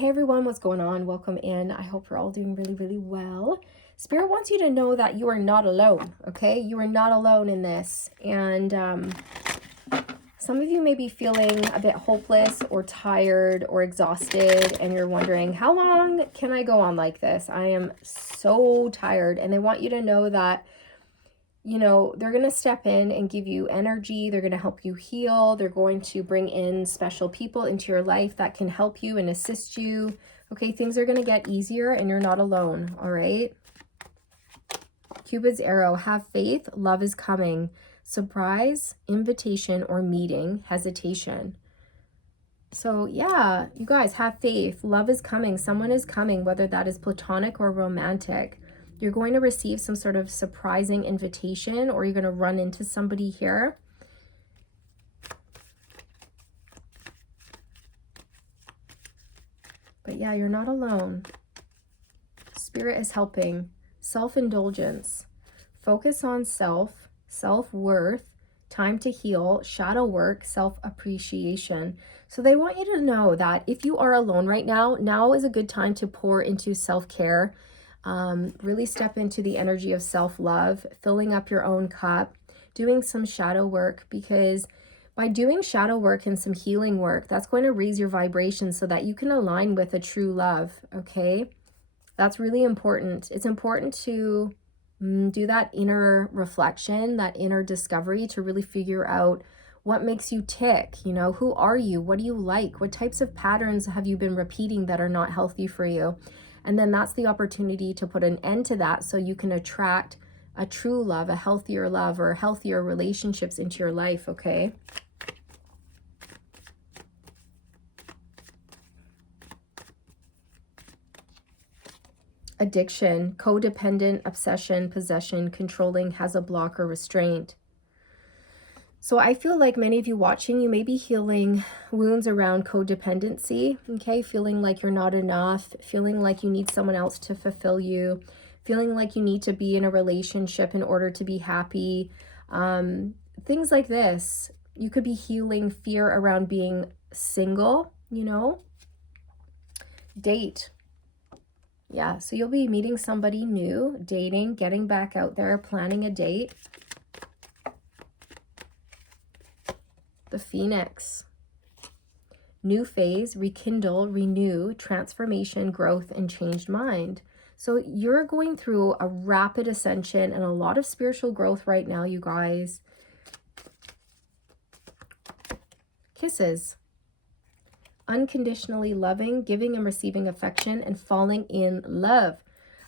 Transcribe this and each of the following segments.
Hey everyone, what's going on? Welcome in. I hope you're all doing really, really well. Spirit wants you to know that you are not alone, okay? You are not alone in this. And some of you may be feeling a bit hopeless or tired or exhausted, and you're wondering, how long can I go on like this? I am so tired. And they want you to know that, you know, they're going to step in and give you energy. They're going to help you heal. They're going to bring in special people into your life that can help you and assist you. Okay, things are going to get easier and you're not alone, all right? Cupid's arrow, have faith, love is coming. Surprise, invitation, or meeting, hesitation. So yeah, you guys have faith. Love is coming. Someone is coming, whether that is platonic or romantic. You're going to receive some sort of surprising invitation, or you're going to run into somebody here. But yeah, you're not alone. Spirit is helping. Self-indulgence. Focus on self, self-worth, time to heal, shadow work, self-appreciation. So they want you to know that if you are alone right now, now is a good time to pour into self-care. Really step into the energy of self-love, filling up your own cup, doing some shadow work, because by doing shadow work and some healing work, that's going to raise your vibration so that you can align with a true love, okay? That's really important. It's important to do that inner reflection, that inner discovery, to really figure out what makes you tick. You know, who are you? What do you like? What types of patterns have you been repeating that are not healthy for you? And then that's the opportunity to put an end to that so you can attract a true love, a healthier love, or healthier relationships into your life, okay? Addiction, codependent, obsession, possession, controlling, has a block or restraint. So I feel like many of you watching, you may be healing wounds around codependency, okay? Feeling like you're not enough, feeling like you need someone else to fulfill you, feeling like you need to be in a relationship in order to be happy. Things like this. You could be healing fear around being single, you know? Date. Yeah, so you'll be meeting somebody new, dating, getting back out there, planning a date. The Phoenix. New phase, rekindle, renew, transformation, growth, and changed mind. So you're going through a rapid ascension and a lot of spiritual growth right now, you guys. Kisses. Unconditionally loving, giving and receiving affection, and falling in love.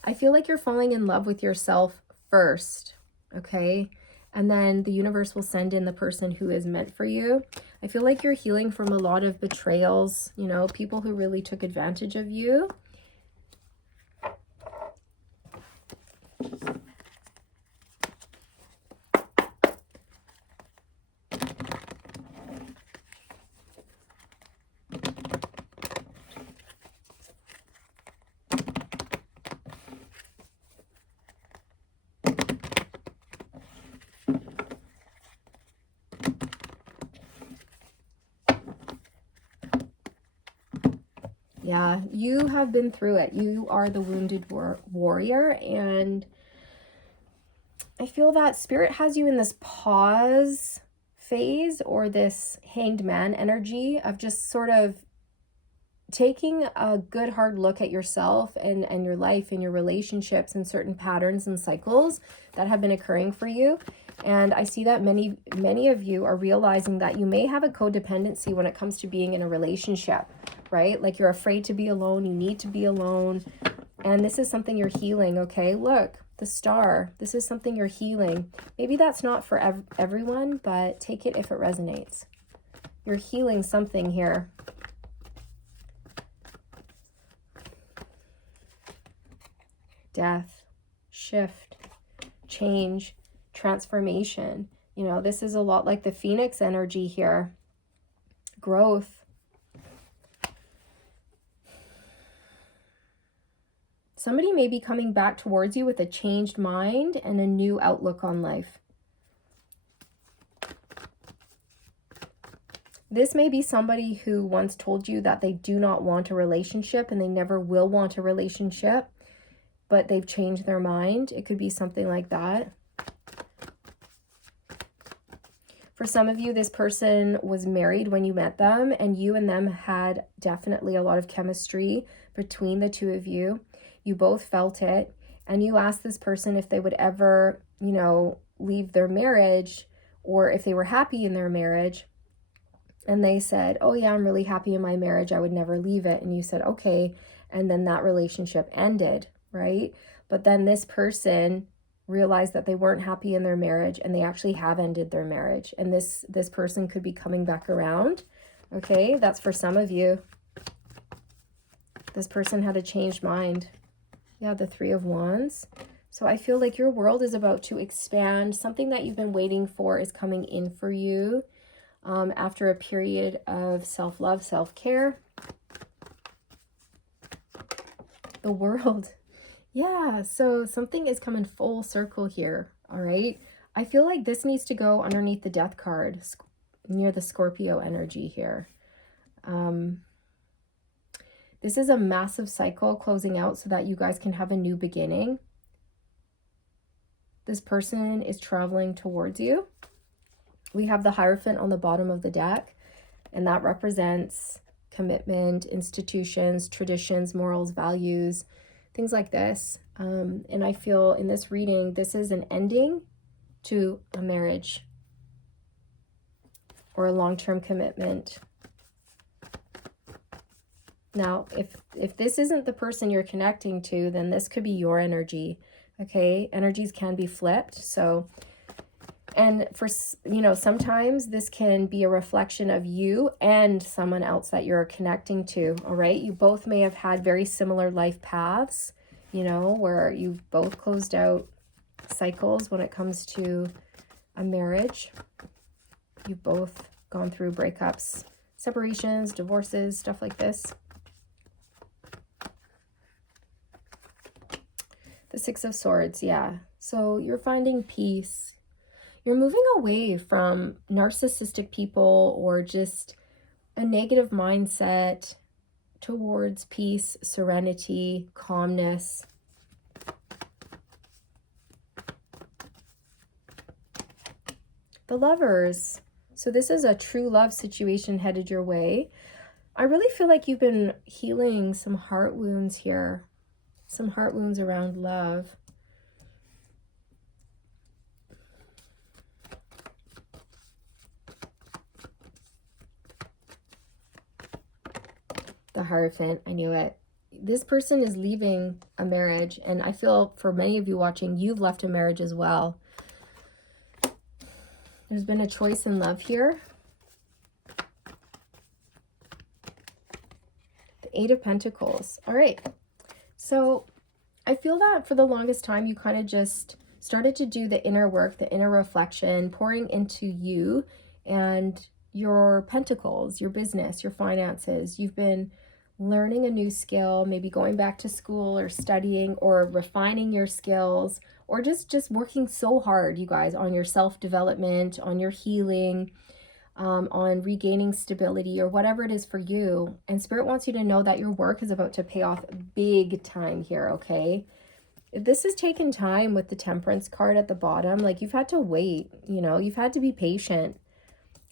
I feel like you're falling in love with yourself first, okay? And then the universe will send in the person who is meant for you. I feel like you're healing from a lot of betrayals, you know, people who really took advantage of you. Yeah, you have been through it. You are the wounded warrior, and I feel that Spirit has you in this pause phase, or this hanged man energy of just sort of taking a good hard look at yourself and your life and your relationships and certain patterns and cycles that have been occurring for you. And I see that many of you are realizing that you may have a codependency when it comes to being in a relationship, right? Like you're afraid to be alone, you need to be alone. And this is something you're healing, okay? Look, the star, this is something you're healing. Maybe that's not for everyone, but take it if it resonates. You're healing something here. Death, shift, change, transformation. You know, this is a lot like the Phoenix energy here. Growth. Somebody may be coming back towards you with a changed mind and a new outlook on life. This may be somebody who once told you that they do not want a relationship and they never will want a relationship, but they've changed their mind. It could be something like that. For some of you, this person was married when you met them, and you and them had definitely a lot of chemistry between the two of you. You both felt it, and you asked this person if they would ever, you know, leave their marriage or if they were happy in their marriage. And they said, oh yeah, I'm really happy in my marriage. I would never leave it. And you said, okay. And then that relationship ended, right? But then this person realized that they weren't happy in their marriage, and they actually have ended their marriage. And this person could be coming back around. Okay, that's for some of you. This person had a changed mind. Yeah, the Three of Wands. So I feel like your world is about to expand. Something that you've been waiting for is coming in for you after a period of self-love, self-care. The World. Yeah, so something is coming full circle here, all right? I feel like this needs to go underneath the Death card, near the Scorpio energy here. This is a massive cycle closing out so that you guys can have a new beginning. This person is traveling towards you. We have the Hierophant on the bottom of the deck, and that represents commitment, institutions, traditions, morals, values, things like this. And I feel in this reading, this is an ending to a marriage or a long-term commitment. Now, if this isn't the person you're connecting to, then this could be your energy, okay? Energies can be flipped, so... And for, you know, sometimes this can be a reflection of you and someone else that you're connecting to, all right? You both may have had very similar life paths, you know, where you both closed out cycles when it comes to a marriage. You've both gone through breakups, separations, divorces, stuff like this. The Six of Swords, yeah. So you're finding peace. You're moving away from narcissistic people or just a negative mindset towards peace, serenity, calmness. The Lovers. So this is a true love situation headed your way. I really feel like you've been healing some heart wounds here. Some heart wounds around love. The Hierophant, I knew it. This person is leaving a marriage, and I feel for many of you watching, you've left a marriage as well. There's been a choice in love here. The Eight of Pentacles. All right. So I feel that for the longest time, you kind of just started to do the inner work, the inner reflection, pouring into you and your pentacles, your business, your finances. You've been learning a new skill, maybe going back to school or studying or refining your skills, or just working so hard, you guys, on your self-development, on your healing, on regaining stability or whatever it is for you. And Spirit wants you to know that your work is about to pay off big time here, okay? If this has taken time with the Temperance card at the bottom, like you've had to wait, you know, you've had to be patient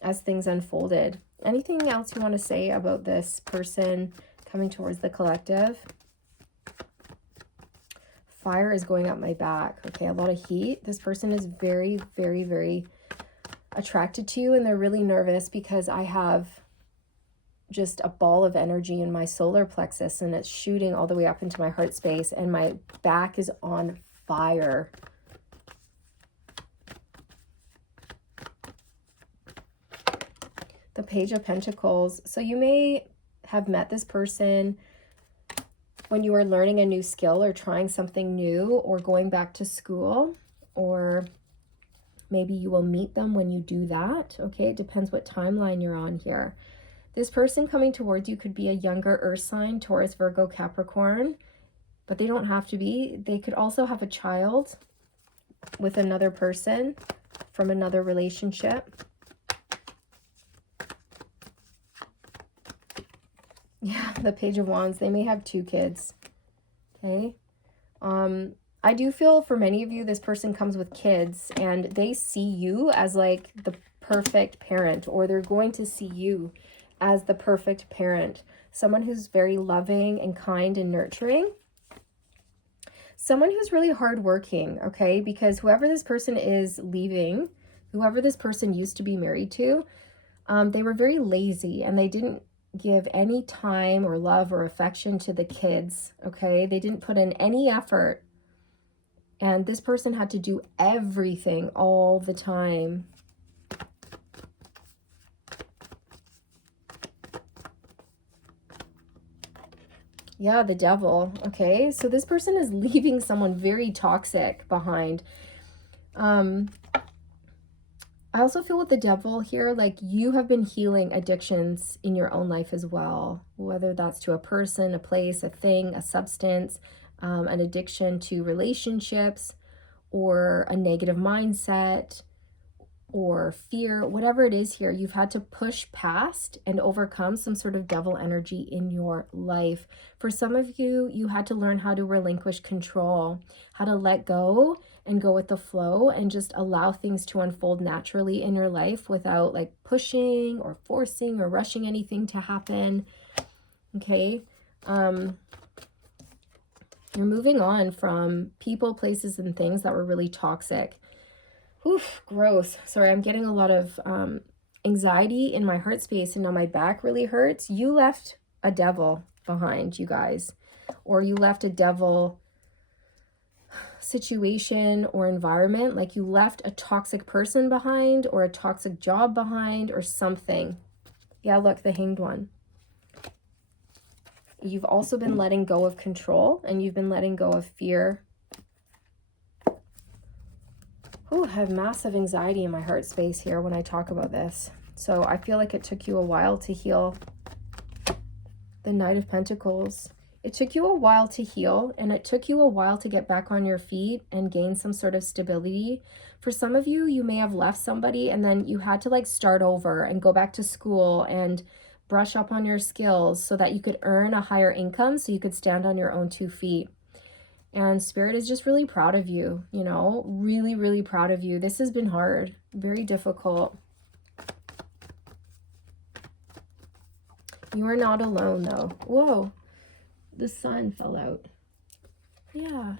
as things unfolded. Anything else you want to say about this person coming towards the collective? Fire is going up my back. Okay, a lot of heat. This person is very, very, very attracted to you, and they're really nervous because I have just a ball of energy in my solar plexus, and it's shooting all the way up into my heart space, and my back is on fire. The Page of Pentacles. So you may have met this person when you were learning a new skill or trying something new or going back to school, or maybe you will meet them when you do that. Okay, it depends what timeline you're on here. This person coming towards you could be a younger earth sign, Taurus, Virgo, Capricorn, but they don't have to be. They could also have a child with another person from another relationship. The Page of Wands, they may have 2 kids. Okay. I do feel for many of you, this person comes with kids and they see you as like the perfect parent, or they're going to see you as the perfect parent. Someone who's very loving and kind and nurturing. Someone who's really hardworking, okay? Because whoever this person is leaving, whoever this person used to be married to, they were very lazy and they didn't give any time or love or affection to the kids, okay? They didn't put in any effort. And this person had to do everything all the time. Yeah, the Devil. Okay, so this person is leaving someone very toxic behind. I also feel with the Devil here, like you have been healing addictions in your own life as well, whether that's to a person, a place, a thing, a substance, an addiction to relationships, or a negative mindset, or fear, whatever it is here, you've had to push past and overcome some sort of devil energy in your life. For some of you, you had to learn how to relinquish control, how to let go and go with the flow and just allow things to unfold naturally in your life without like pushing or forcing or rushing anything to happen. Okay. You're moving on from people, places, and things that were really toxic. Oof, gross. Sorry, I'm getting a lot of anxiety in my heart space and now my back really hurts. You left a devil behind, you guys. Or you left a devil situation or environment. Like you left a toxic person behind or a toxic job behind or something. Yeah, look, the Hanged One. You've also been letting go of control and you've been letting go of fear. Oh, I have massive anxiety in my heart space here when I talk about this. So I feel like it took you a while to heal. The Knight of Pentacles. It took you a while to heal, and it took you a while to get back on your feet and gain some sort of stability. For some of you, you may have left somebody and then you had to like start over and go back to school and brush up on your skills so that you could earn a higher income so you could stand on your own 2 feet. And Spirit is just really proud of you, you know, really, really proud of you. This has been hard, very difficult. You are not alone though. Whoa, the sun fell out. Yeah.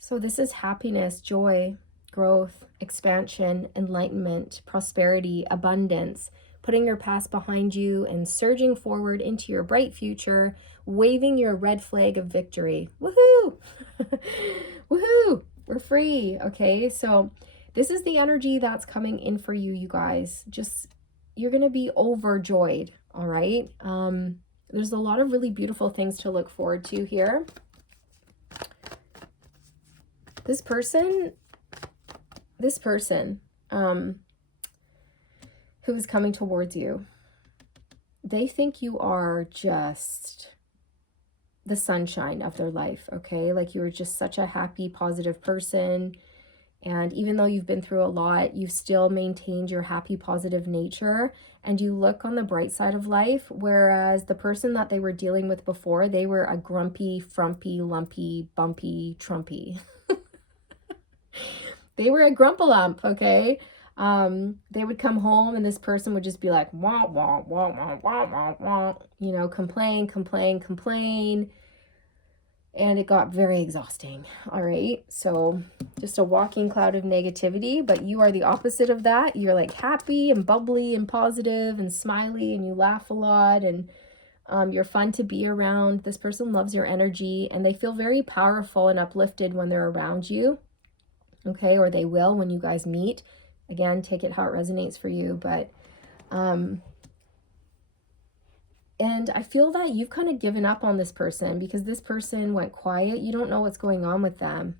So this is happiness, joy, growth, expansion, enlightenment, prosperity, abundance, putting your past behind you and surging forward into your bright future, waving your red flag of victory. Woohoo! Woohoo! We're free. Okay, so this is the energy that's coming in for you, you guys. Just, you're going to be overjoyed, all right? There's a lot of really beautiful things to look forward to here. This person, who is coming towards you, they think you are just the sunshine of their life, okay? Like you're just such a happy, positive person. And even though you've been through a lot, you've still maintained your happy, positive nature. And you look on the bright side of life, whereas the person that they were dealing with before, they were a grumpy, frumpy, lumpy, bumpy, trumpy. They were a grumpalump, okay? They would come home and this person would just be like, wah, wah, wah, wah, wah, wah, wah, you know, complain, complain, complain. And it got very exhausting. All right. So just a walking cloud of negativity, but you are the opposite of that. You're like happy and bubbly and positive and smiley and you laugh a lot and you're fun to be around. This person loves your energy and they feel very powerful and uplifted when they're around you. Okay. Or they will when you guys meet. Again, take it how it resonates for you. But, and I feel that you've kind of given up on this person because this person went quiet. You don't know what's going on with them.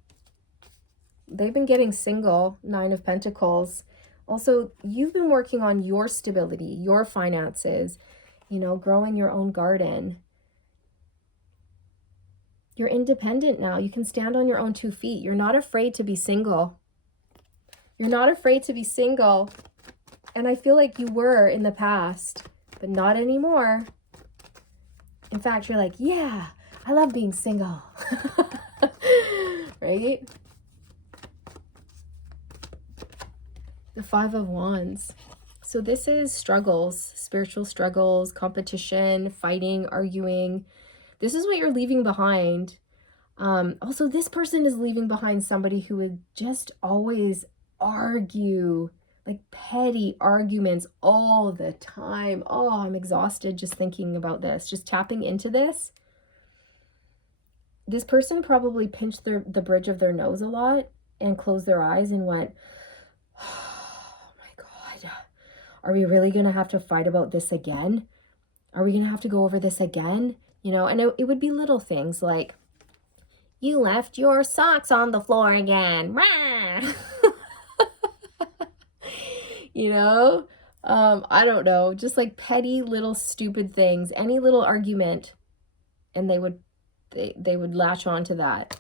They've been getting single, 9 of Pentacles. Also, you've been working on your stability, your finances, you know, growing your own garden. You're independent now. You can stand on your own 2 feet. You're not afraid to be single. You're not afraid to be single. And I feel like you were in the past, but not anymore. In fact, you're like, yeah, I love being single. Right? The Five of Wands. So this is struggles, spiritual struggles, competition, fighting, arguing. This is what you're leaving behind. Also, this person is leaving behind somebody who would just always argue, like petty arguments all the time. Oh, I'm exhausted just thinking about this, just tapping into this. This person probably pinched the bridge of their nose a lot and closed their eyes and went, oh my God, are we really going to have to fight about this again? Are we going to have to go over this again? You know, and it would be little things like, you left your socks on the floor again. You know, I don't know, just like petty little stupid things, any little argument, and they would latch on to that.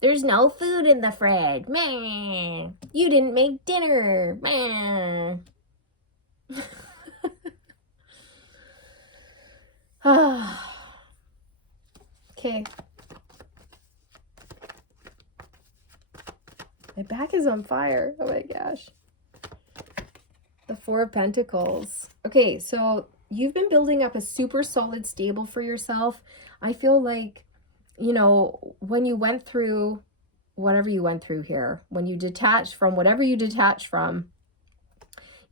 There's no food in the fridge. Meh. You didn't make dinner. Meh. Okay. My back is on fire. Oh my gosh. The Four of Pentacles. Okay, so you've been building up a super solid stable for yourself. I feel like, you know, when you went through whatever you went through here, when you detached from whatever you detached from,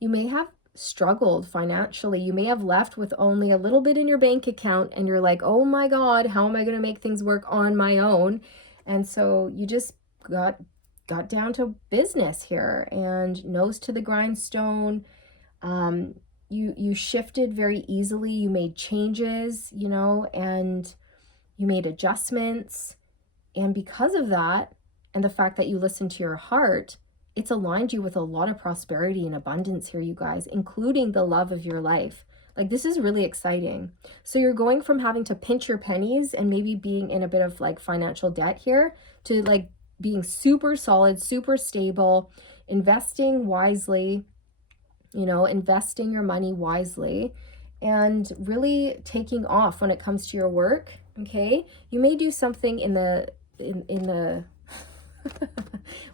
you may have struggled financially. You may have left with only a little bit in your bank account and you're like, oh my God, how am I going to make things work on my own? And so you just got down to business here and nose to the grindstone. You shifted very easily. You made changes, you know, and you made adjustments. And because of that, and the fact that you listened to your heart, it's aligned you with a lot of prosperity and abundance here, you guys, including the love of your life. Like, this is really exciting. So you're going from having to pinch your pennies and maybe being in a bit of like financial debt here to like being super solid, super stable, investing wisely, you know, investing your money wisely, and really taking off when it comes to your work. Okay, you may do something in the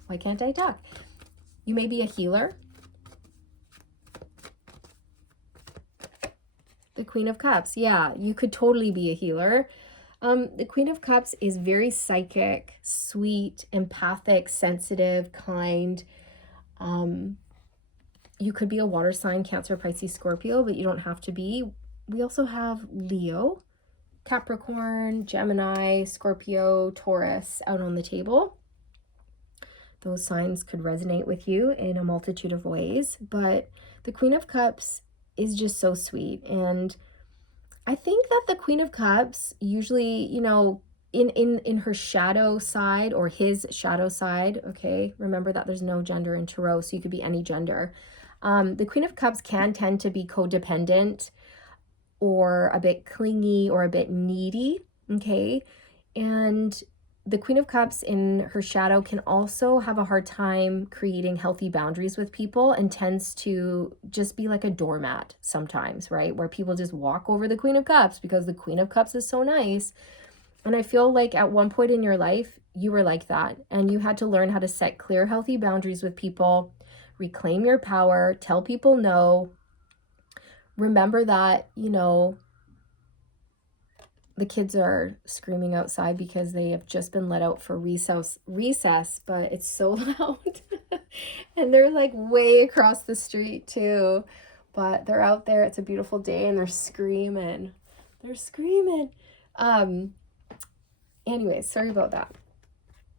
why can't I talk? You may be a healer. The Queen of Cups. Yeah, you could totally be a healer. The Queen of Cups is very psychic, sweet, empathic, sensitive, kind. You could be a water sign, Cancer, Pisces, Scorpio, but you don't have to be. We also have Leo, Capricorn, Gemini, Scorpio, Taurus out on the table. Those signs could resonate with you in a multitude of ways, but the Queen of Cups is just so sweet. And I think that the Queen of Cups usually, you know, in her shadow side or his shadow side, okay, remember that there's no gender in tarot, so you could be any gender. The Queen of Cups can tend to be codependent or a bit clingy or a bit needy, okay? And the Queen of Cups in her shadow can also have a hard time creating healthy boundaries with people and tends to just be like a doormat sometimes, right? Where people just walk over the Queen of Cups because the Queen of Cups is so nice. And I feel like at one point in your life, you were like that. And you had to learn how to set clear, healthy boundaries with people, reclaim your power, tell people no. Remember that, you know, the kids are screaming outside because they have just been let out for recess, but it's so loud. And they're like way across the street too. But they're out there. It's a beautiful day and they're screaming. They're screaming. Anyways, sorry about that.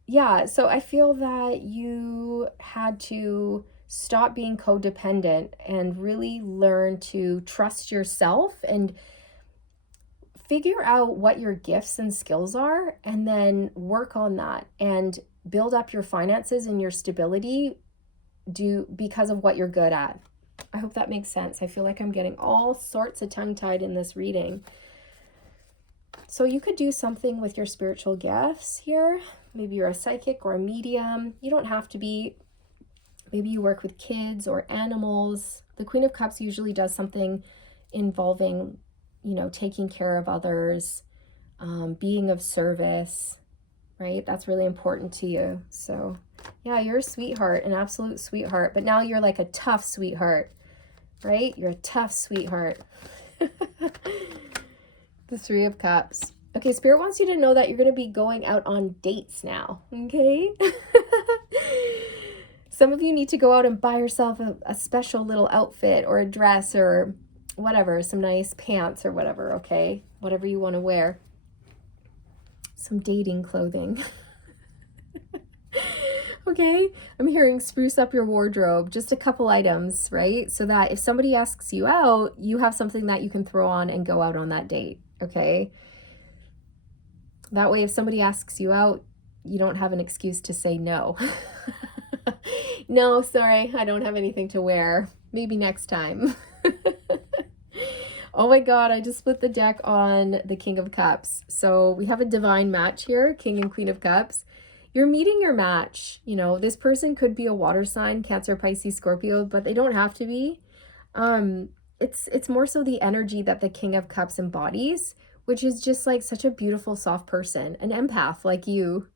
Yeah, so I feel that you had to stop being codependent and really learn to trust yourself and figure out what your gifts and skills are, and then work on that and build up your finances and your stability because of what you're good at. I hope that makes sense. I feel like I'm getting all sorts of tongue-tied in this reading. So you could do something with your spiritual gifts here. Maybe you're a psychic or a medium. You don't have to be. Maybe you work with kids or animals. The Queen of Cups usually does something involving you know, taking care of others, being of service, right? That's really important to you. So yeah, you're a sweetheart, an absolute sweetheart, but now you're like a tough sweetheart, right? You're a tough sweetheart. The Three of Cups. Okay, Spirit wants you to know that you're going to be going out on dates now, okay? Some of you need to go out and buy yourself a special little outfit or a dress or whatever, some nice pants or whatever, okay? Whatever you want to wear. Some dating clothing. Okay, I'm hearing spruce up your wardrobe, just a couple items, right? So that if somebody asks you out, you have something that you can throw on and go out on that date, okay? That way, if somebody asks you out, you don't have an excuse to say no. No, sorry, I don't have anything to wear. Maybe next time. Oh my God, I just split the deck on the King of Cups. So we have a divine match here, King and Queen of Cups. You're meeting your match. You know, this person could be a water sign, Cancer, Pisces, Scorpio, but they don't have to be. It's more so the energy that the King of Cups embodies, which is just like such a beautiful, soft person, an empath like you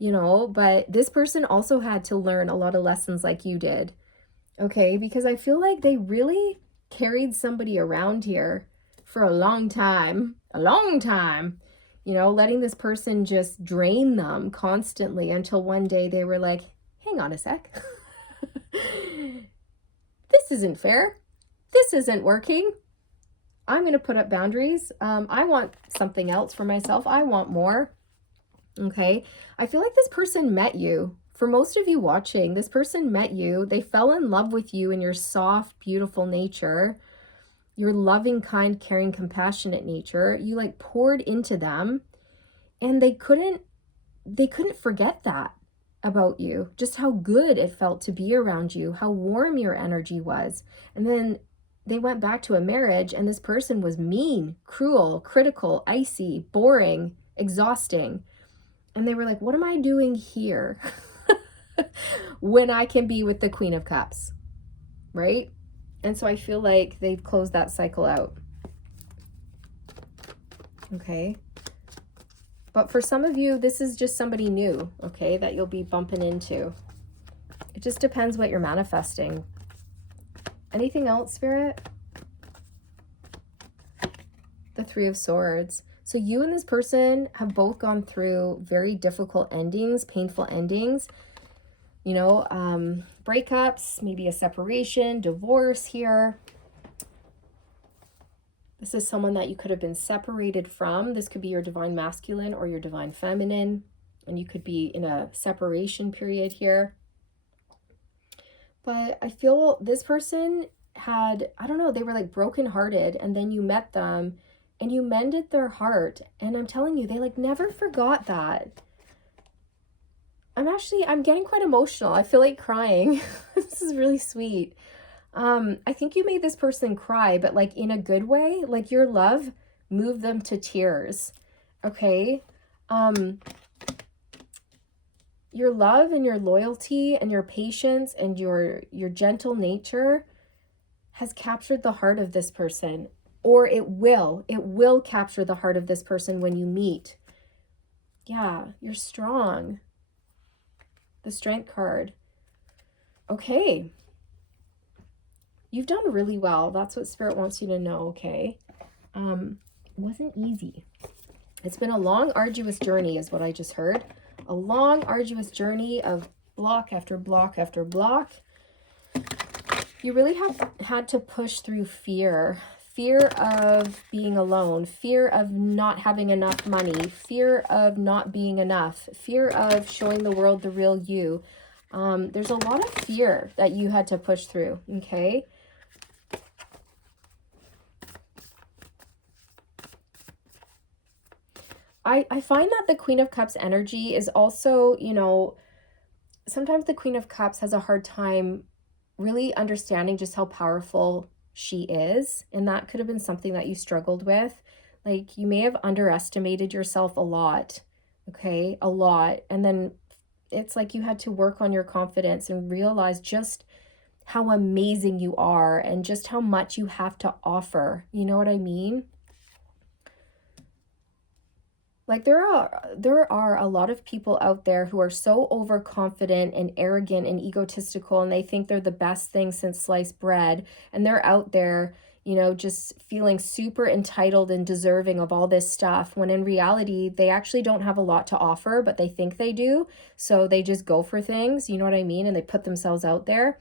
know, but this person also had to learn a lot of lessons like you did, okay? Because I feel like they really carried somebody around here for a long time, you know, letting this person just drain them constantly until one day they were like, hang on a sec. This isn't fair. This isn't working. I'm going to put up boundaries. I want something else for myself. I want more. Okay. I feel like this person met you. For most of you watching, this person met you. They fell in love with you and your soft, beautiful nature, your loving, kind, caring, compassionate nature. You like poured into them, and they couldn't forget that about you, just how good it felt to be around you, how warm your energy was. And then they went back to a marriage, and this person was mean, cruel, critical, icy, boring, exhausting. And they were like, what am I doing here when I can be with the Queen of Cups, right? And so I feel like they've closed that cycle out. Okay. But for some of you, this is just somebody new, okay, that you'll be bumping into. It just depends what you're manifesting. Anything else, Spirit? The Three of Swords. So you and this person have both gone through very difficult endings, painful endings, you know, breakups, maybe a separation, divorce here. This is someone that you could have been separated from. This could be your divine masculine or your divine feminine, and you could be in a separation period here. But I feel this person had, I don't know, they were like brokenhearted, and then you met them and you mended their heart. And I'm telling you, they like never forgot that. I'm getting quite emotional. I feel like crying. This is really sweet. I think you made this person cry, but like in a good way, like your love moved them to tears. Okay. Your love and your loyalty and your patience and your gentle nature has captured the heart of this person, or it will capture the heart of this person when you meet. Yeah, you're strong. The Strength card. Okay. You've done really well. That's what Spirit wants you to know, okay? It wasn't easy. It's been a long, arduous journey is what I just heard. A long, arduous journey of block after block after block. You really have had to push through fear. Fear of being alone. Fear of not having enough money. Fear of not being enough. Fear of showing the world the real you. There's a lot of fear that you had to push through, okay? I find that the Queen of Cups energy is also, you know, sometimes the Queen of Cups has a hard time really understanding just how powerful she is. And that could have been something that you struggled with. Like you may have underestimated yourself a lot, okay? A lot. And then it's like you had to work on your confidence and realize just how amazing you are and just how much you have to offer. You know what I mean? Like there are a lot of people out there who are so overconfident and arrogant and egotistical, and they think they're the best thing since sliced bread, and they're out there, you know, just feeling super entitled and deserving of all this stuff, when in reality they actually don't have a lot to offer, but they think they do. So they just go for things, you know what I mean? And they put themselves out there.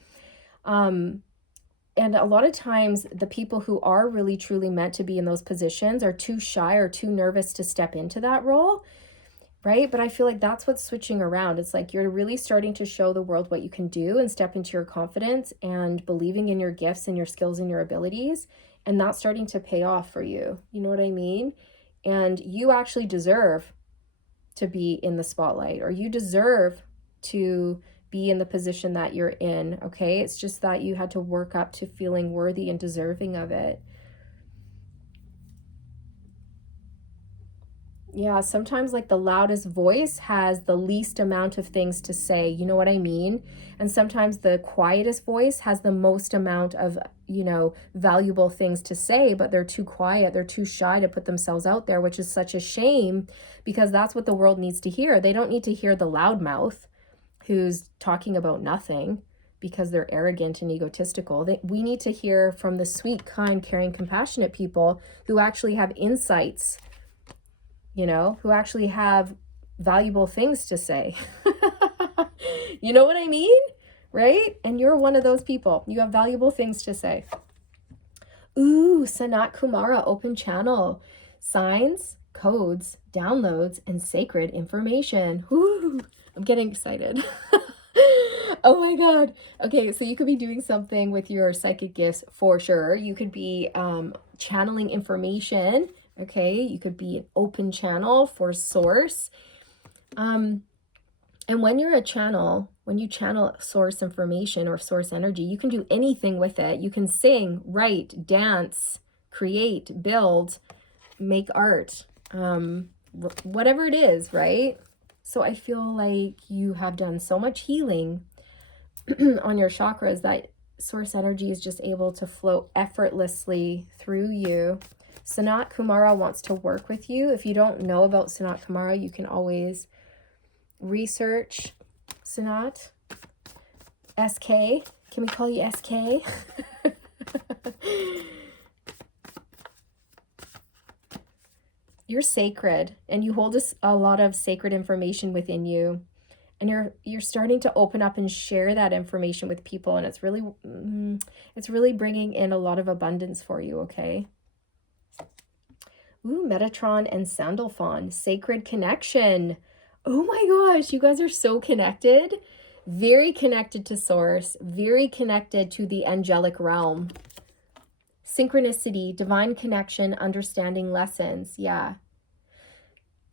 And a lot of times the people who are really truly meant to be in those positions are too shy or too nervous to step into that role, right? But I feel like that's what's switching around. It's like you're really starting to show the world what you can do and step into your confidence and believing in your gifts and your skills and your abilities. And that's starting to pay off for you. You know what I mean? And you actually deserve to be in the spotlight, or you deserve to be in the position that you're in, okay? It's just that you had to work up to feeling worthy and deserving of it. Yeah, sometimes like the loudest voice has the least amount of things to say, you know what I mean? And sometimes the quietest voice has the most amount of, you know, valuable things to say, but they're too quiet, they're too shy to put themselves out there, which is such a shame, because that's what the world needs to hear. They don't need to hear the loudmouth who's talking about nothing because they're arrogant and egotistical. We need to hear from the sweet, kind, caring, compassionate people who actually have insights, you know, who actually have valuable things to say. You know what I mean? Right? And you're one of those people. You have valuable things to say. Ooh, Sanat Kumara, open channel. Signs, codes, downloads, and sacred information. Woo! I'm getting excited. Oh my God. Okay, so you could be doing something with your psychic gifts for sure. You could be channeling information. Okay, you could be an open channel for source. And when you're a channel, when you channel source information or source energy, you can do anything with it. You can sing, write, dance, create, build, make art, whatever it is, right? So I feel like you have done so much healing on your chakras that source energy is just able to flow effortlessly through you. Sanat Kumara wants to work with you. If you don't know about Sanat Kumara, you can always research Sanat. SK. Can we call you SK? You're sacred, and you hold a lot of sacred information within you, and you're starting to open up and share that information with people, and it's really bringing in a lot of abundance for you, okay? Ooh, Metatron and Sandalphon, sacred connection. Oh my gosh, you guys are so connected. Very connected to source, very connected to the angelic realm. Synchronicity, divine connection, understanding lessons. Yeah.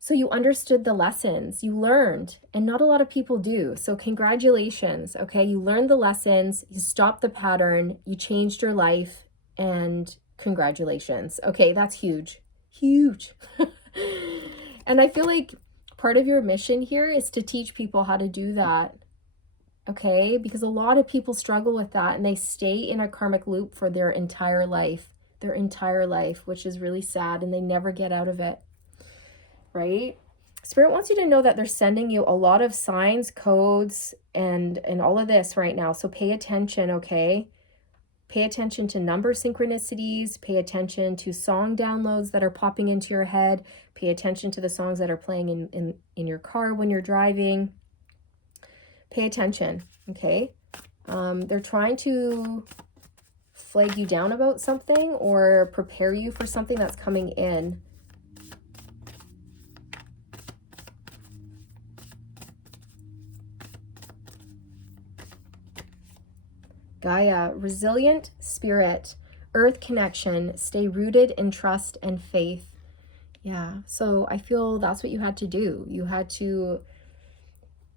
So you understood the lessons, you learned, and not a lot of people do. So congratulations, okay? You learned the lessons, you stopped the pattern, you changed your life, and congratulations. Okay, that's huge. Huge. And I feel like part of your mission here is to teach people how to do that. Okay, because a lot of people struggle with that, and they stay in a karmic loop for their entire life, which is really sad, and they never get out of it, right? Spirit wants you to know that they're sending you a lot of signs, codes, and all of this right now. So pay attention, okay? Pay attention to number synchronicities, pay attention to song downloads that are popping into your head, pay attention to the songs that are playing in your car when you're driving. Pay attention, okay? They're trying to flag you down about something or prepare you for something that's coming in. Gaia, resilient spirit, earth connection, stay rooted in trust and faith. Yeah, so I feel that's what you had to do. You had to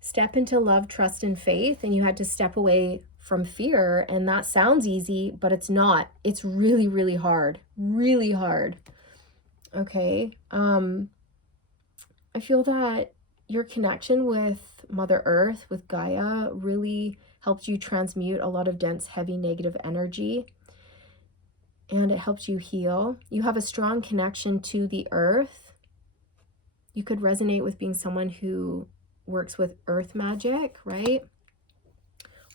step into love, trust, and faith, and you had to step away from fear. And that sounds easy, but it's not. It's really, really hard. Really hard. Okay. I feel that your connection with Mother Earth, with Gaia, really helped you transmute a lot of dense, heavy, negative energy. And it helps you heal. You have a strong connection to the earth. You could resonate with being someone who works with earth magic, right?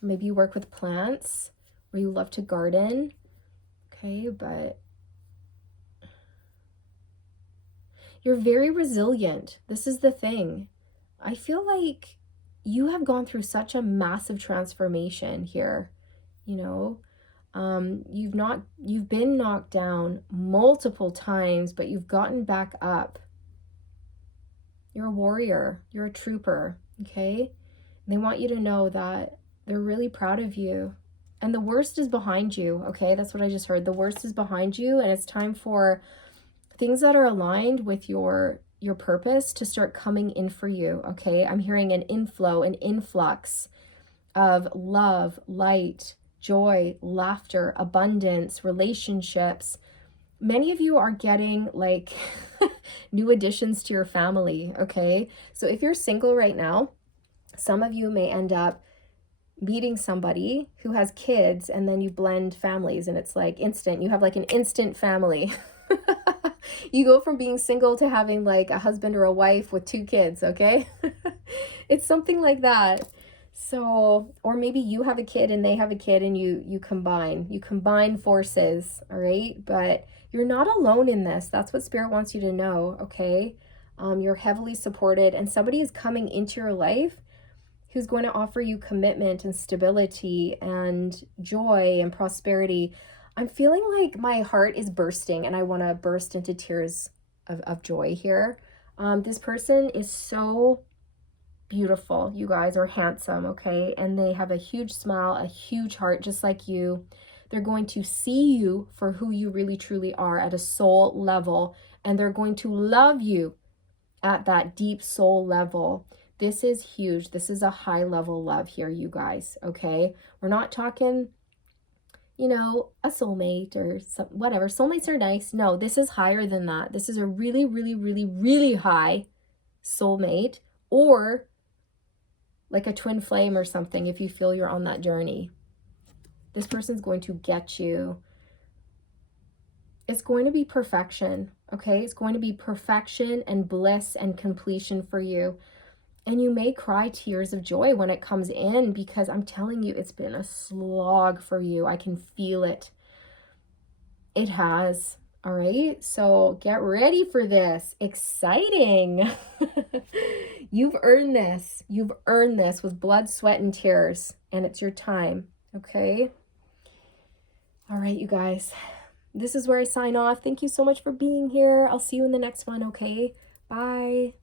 Or maybe you work with plants, or you love to garden. Okay, but you're very resilient. This is the thing. I feel like you have gone through such a massive transformation here, you know. You've been knocked down multiple times, but you've gotten back up. You're a warrior. You're a trooper, okay? And they want you to know that they're really proud of you. And the worst is behind you, okay? That's what I just heard. The worst is behind you, and it's time for things that are aligned with your purpose to start coming in for you, okay? I'm hearing an inflow, an influx of love, light, joy, laughter, abundance, relationships. Many of you are getting like new additions to your family, okay? So if you're single right now, some of you may end up meeting somebody who has kids, and then you blend families and it's like instant. You have like an instant family. You go from being single to having like a husband or a wife with 2 kids, okay? It's something like that. So, or maybe you have a kid and they have a kid, and you combine forces, all right? But you're not alone in this. That's what Spirit wants you to know, okay? You're heavily supported, and somebody is coming into your life who's going to offer you commitment and stability and joy and prosperity. I'm feeling like my heart is bursting, and I want to burst into tears of joy here. This person is so beautiful, you guys, are handsome, okay? And they have a huge smile, a huge heart, just like you. They're going to see you for who you really truly are at a soul level, and they're going to love you at that deep soul level. This is huge. This is a high level love here, you guys, okay? We're not talking, you know, a soulmate or whatever. Soulmates are nice. No, this is higher than that. This is a really, really, really, really high soulmate, or like a twin flame or something if you feel you're on that journey. This person's going to get you. It's going to be perfection, okay? It's going to be perfection and bliss and completion for you. And you may cry tears of joy when it comes in, because I'm telling you, it's been a slog for you. I can feel it. It has. All right. So get ready for this. Exciting. You've earned this. You've earned this with blood, sweat, and tears. And it's your time. Okay. All right, you guys. This is where I sign off. Thank you so much for being here. I'll see you in the next one. Okay. Bye.